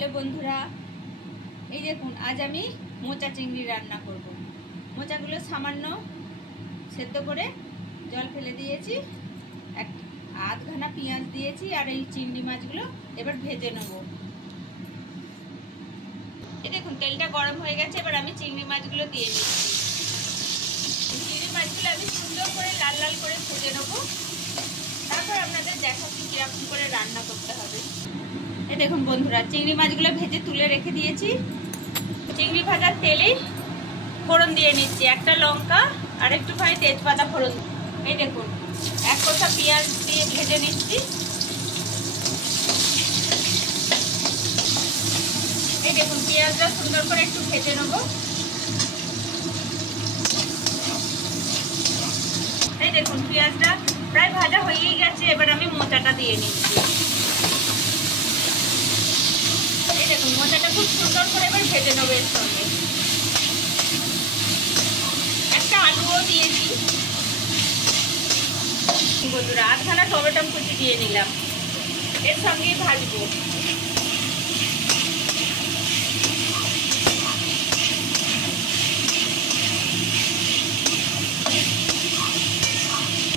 Hello বন্ধুরা, এই দেখুন আজ আমি মোচা চিংড়ি রান্না করব। মোচাগুলো সামান্য সেদ্ধ করে জল ফেলে দিয়েছি, আধখানা পেঁয়াজ দিয়েছি, আর এই চিংড়ি মাছগুলো এবার ভেজে নেব। এই দেখুন তেলটা গরম হয়ে গেছে, এবার আমি চিংড়ি মাছগুলো দিয়ে দিচ্ছি। চিংড়ি মাছগুলো আমি সুন্দর করে লাল লাল করে ভেজে নেব, তারপর আপনাদের দেখাচ্ছি কিরকম করে রান্না করতে হবে। এই দেখুন বন্ধুরা, চিংড়ি মাছগুলো ভেজে তুলে রেখে দিয়েছি। চিংড়ি ভাজার তেলেই ফোড়ন দিয়ে নিচ্ছি, একটা লঙ্কা আর একটুখানি তেজপাতা ফোড়ন। এই দেখুন এক কষা পেঁয়াজ দিয়ে ভেজে নিচ্ছি। এই দেখুন পেঁয়াজটা সুন্দর করে একটু ভেজে নেব। এই দেখুন পেঁয়াজটা প্রায় ভাজা হয়েই গেছে, এবার আমি মোচাটা দিয়ে নিচ্ছি। এই দেখুন মোচাটা খুব সুন্দর করে এবার ভেজে নেবো। এর সঙ্গে একটা আলুও দিয়েছি বন্ধুরা, আধখানা টমেটো কুচি দিয়ে নিলাম, এর সঙ্গেই ভাজবো।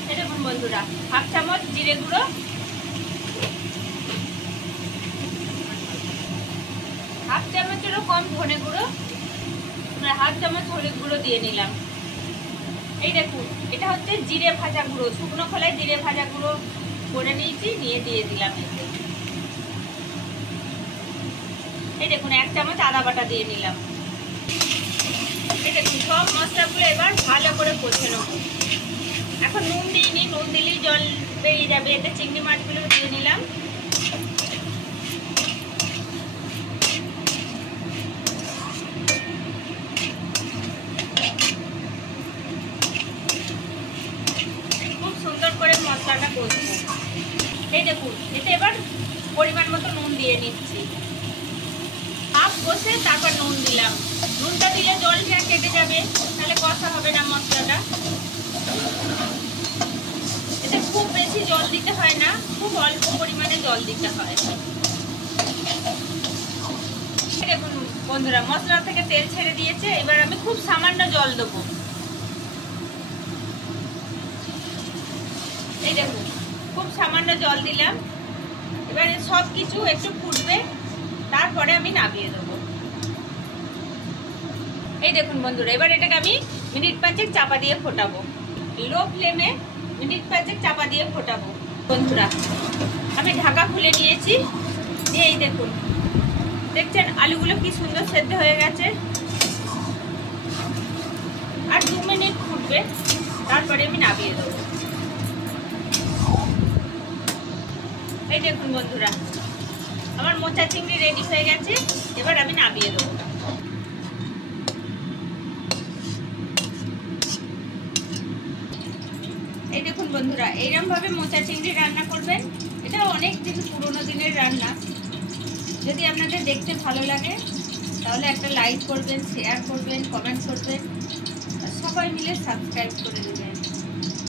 এই দেখুন বন্ধুরা, হাফ চামচ জিরে গুঁড়ো, হাফ চামচেরও কম ধনে গুঁড়ো, হাফ চামচ হলুদ গুঁড়ো দিয়ে নিলাম। এই দেখুন এটা হচ্ছে জিরে ভাজা গুঁড়ো, শুকনো খোলায় জিরে ভাজা গুঁড়ো করে নিয়েছি, নিয়ে দিয়ে দিলাম এতে। এই দেখুন এক চামচ আদা বাটা দিয়ে নিলাম। এই দেখুন সব মশলাগুলো এবার ভালো করে কষে নেব। এখন নুন দিইনি, নুন দিলেই জল বেরিয়ে যাবে। এতে চিংড়ি মাছগুলো দিয়ে নিলাম। সুন্দর করে মশলাটা কষবো। এই দেখুন এতে এবার পরিমাণ মতো নুন দিয়ে নিচ্ছি, হাফ কষে তারপর নুন দিলাম। নুনটা দিলে জলটা কেটে যাবে, তাহলে কষা হবে না মশলাটা। এতে খুব বেশি জল দিতে হয় না, খুব অল্প পরিমাণে জল দিতে হয়। দেখুন বন্ধুরা মশলা থেকে তেল ছেড়ে দিয়েছে, এবার আমি খুব সামান্য জল দেবো। এই দেখুন খুব সামান্য জল দিলাম। এবারে সব কিছু একটু ফুটবে, তারপরে আমি নামিয়ে দেবো। এই দেখুন বন্ধুরা, এবার এটাকে আমি মিনিট 5 চাপা দিয়ে ফোটাবো। লো ফ্লেমে মিনিট 5 চাপা দিয়ে ফোটাবো। বন্ধুরা আমি ঢাকা খুলে নিয়েছি, এই দেখুন দেখছেন আলুগুলো কি সুন্দর সেদ্ধ হয়ে গেছে। আর 2 মিনিট ফুটবে, তারপরে আমি নামিয়ে দেবো। এই দেখুন বন্ধুরা, আমার মোচা চিংড়ি রেডি হয়ে গেছে, এবার আমি নামিয়ে দেবো। এই দেখুন বন্ধুরা, এইরকম ভাবে মোচা চিংড়ি রান্না করবেন। এটা অনেক দিন পুরোনো দিনের রান্না। যদি আপনাদের দেখতে ভালো লাগে তাহলে একটা লাইক করবেন, শেয়ার করবেন, কমেন্ট করবেন, আর সবাই মিলে সাবস্ক্রাইব করে দেবেন।